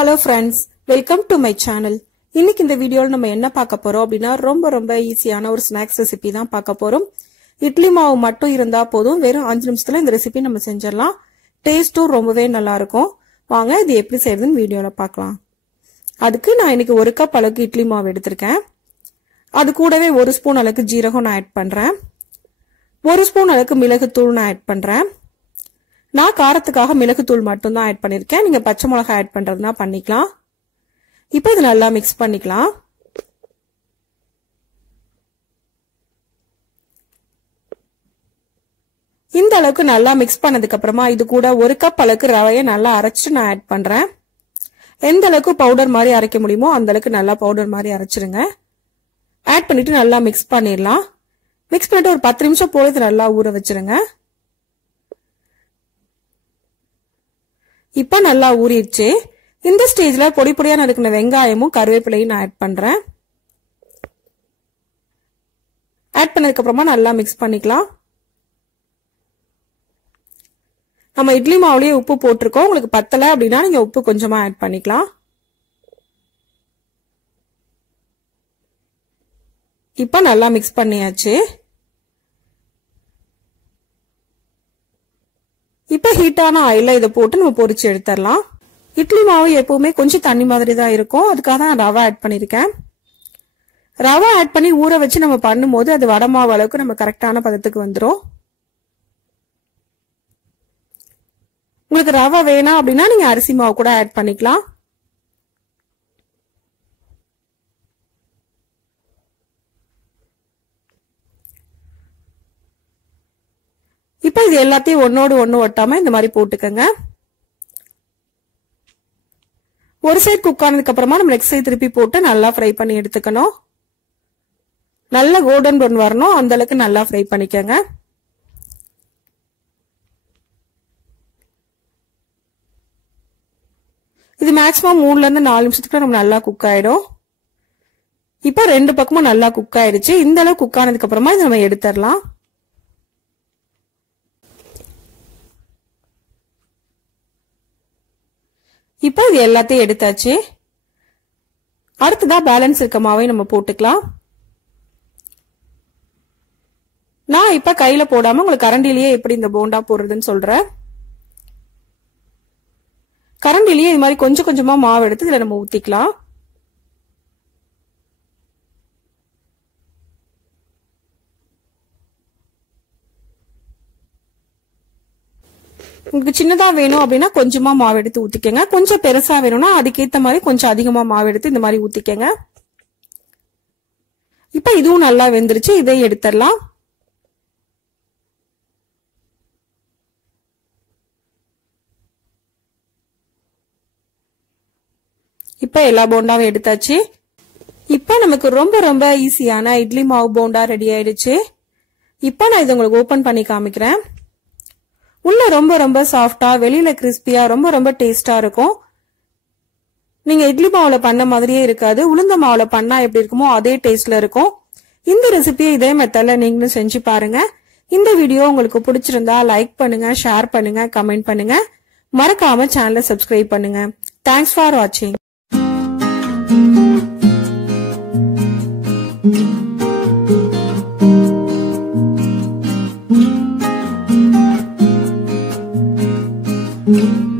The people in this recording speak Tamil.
Hello friends, welcome to my channel. இன்னைக்கு இந்த வீடியோல நம்ம என்ன பார்க்க போறோம் அப்படினா ரொம்ப ஈஸியான ஒரு ஸ்நாக்ஸ் ரெசிபி தான் பார்க்க போறோம். இட்லி மாவு மட்டும் இருந்தா போதும், வெறும் 5 நிமிஷத்துல இந்த ரெசிபி நம்ம செஞ்சிரலாம். டேஸ்டும் ரொம்பவே நல்லா இருக்கும். வாங்க இது எப்படி செய்யறதுன்னு வீடியோல பார்க்கலாம். அதுக்கு நான் இன்னைக்கு 1 கப் அளவுக்கு இட்லி மாவு எடுத்துர்க்கேன். அது கூடவே 1 ஸ்பூன் அளவுக்கு ஜீரகம் நான் ஆட் பண்றேன். 1 ஸ்பூன் அளவுக்கு மிளகு தூள் நான் ஆட் பண்றேன். நான் காரத்துக்காக மிளகு தூள் மட்டும் தான் ஆட் பண்ணிருக்கேன். நீங்க பச்சை மிளகாய் ஆட் பண்றதுனா பண்ணிக்கலாம். இப்போ இது நல்லா mix பண்ணிக்கலாம். இந்த அளவுக்கு நல்லா mix பண்ணதுக்கு அப்புறமா இது கூட 1 கப் அளவுக்கு ரவையை நல்லா அரைச்சிட்டு நான் ஆட் பண்றேன். எந்த அளவுக்கு பவுடர் மாதிரி அரைக்க முடியுமோ அந்த அளவுக்கு நல்லா பவுடர் மாதிரி அரைச்சிருங்க. ஆட் பண்ணிட்டு நல்லா mix பண்ணிரலாம். mix பண்ணிட்டு ஒரு 10 நிமிஷம் போல இது நல்லா ஊற வச்சிருங்க. இப்போ நல்லா ஊறிடுச்சு. இந்த ஸ்டேஜ்ல பொடி பொடியா நறுக்குன வெங்காயமும் கருவேப்பிலையும் நான் ஆட் பண்றேன். ஆட் பண்ணதுக்கு அப்புறமா நல்லா mix பண்ணிக்கலாம். நம்ம இட்லி மாவுலயே உப்பு போட்டுருக்கோம். உங்களுக்கு பத்தல அப்படினா நீங்க உப்பு கொஞ்சமா ஆட் பண்ணிக்கலாம். இப்போ நல்லா mix பண்ணியாச்சு. இப்போ ஹீட்டான ஆயில்ல இத போட்டு நம்ம பொரிச்சு எடுத்துறலாம். இட்லி மாவு எப்பவுமே கொஞ்சம் தண்ணி மாதிரி தான் இருக்கும். அதுக்காக தான் ரவை ஆட் பண்ணிருக்கேன். ரவை ஆட் பண்ணி ஊற வச்சு நம்ம பண்ணும்போது அது வடை மாவு அளவுக்கு நம்ம கரெக்டான பதத்துக்கு வந்துரும். உங்களுக்கு ரவை வேணாம் அப்படினா நீங்க அரிசி மாவு கூட ஆட் பண்ணிக்கலாம். இப்போ இது எல்லாத்தையும் ஒண்ணோடு ஒண்ணு ஒட்டாம இந்த மாதிரி போட்டுக்கங்க. ஒரு சைடு குக் ஆனதுக்கு அப்புறமா நம்ம நெக்ஸ்ட் சைடு திருப்பி போட்டு நல்லா ஃப்ரை பண்ணி எடுத்துக்கணும். நல்ல கோல்டன் ப்ரவுன் வரணும், அந்த அளவுக்கு நல்லா ஃப்ரை பண்ணிக்கங்க. இது மேக்ஸிமம் 3ல இருந்து 4 நிமிஷத்துக்கு நம்ம நல்லா குக் ஆயிடும். இப்போ 2 பக்கமும் நல்லா குக் ஆயிடுச்சு. இந்த அளவு குக் ஆனதுக்கு அப்புறமா இதை நம்ம எடுத்துடலாம். இப்போ இது எல்லாத்தையும் எடுத்தாச்சு. அடுத்ததா பேலன்ஸ் இருக்க மாவை நம்ம போட்டுக்கலாம். நான் இப்ப கையில போடாம உங்களுக்கு கரண்டிலேயே எப்படி இந்த போண்டா போடுறதுன்னு சொல்றேன். கரண்டிலேயே இது மாதிரி கொஞ்சம் கொஞ்சமா மாவு எடுத்து இதுல நம்ம ஊத்திக்கலாம். உங்களுக்கு சின்னதா வேணும் அப்படின்னா கொஞ்சமா மாவு எடுத்து ஊத்திக்கங்க. கொஞ்சம் பெருசா வேணும்னா அதுக்கேத்த மாதிரி கொஞ்சம் அதிகமா மாவு எடுத்து இந்த மாதிரி ஊத்திக்கங்க. இப்ப இதுவும் நல்லா வெந்துருச்சு. இதை எடுத்துடலாம். இப்ப எல்லா போண்டாவும் எடுத்தாச்சு. இப்ப நமக்கு ரொம்ப ஈஸியான இட்லி மாவு போண்டா ரெடி ஆயிடுச்சு. இப்ப நான் இதை உங்களுக்கு ஓபன் பண்ணி காமிக்கிறேன். உள்ள ரொம்ப சாஃப்டா, வெளியில கிறிஸ்பியா, ரொம்ப டேஸ்டா இருக்கும். நீங்க இட்லி மாவுல பண்ண மாதிரியே இருக்காது. உளுந்த மாவுல பண்ணா எப்படி இருக்குமோ அதே டேஸ்ட்ல இருக்கும். இந்த ரெசிபியை இதே மெத்தட்ல நீங்களும் செஞ்சு பாருங்க. இந்த வீடியோ உங்களுக்கு பிடிச்சிருந்தா லைக் பண்ணுங்க, ஷேர் பண்ணுங்க, கமெண்ட் பண்ணுங்க. மறக்காம சேனலை சப்ஸ்கிரைப் பண்ணுங்க. தேங்க்ஸ் ஃபார் வாட்சிங். Mm-hmm.